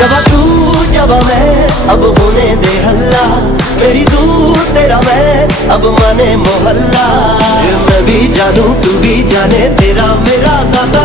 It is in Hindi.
जब तू जब मैं अब होने दे हल्ला, मेरी तू तेरा मैं अब माने मोहल्ला। मैं भी जानू तू भी जाने, तेरा मेरा नाता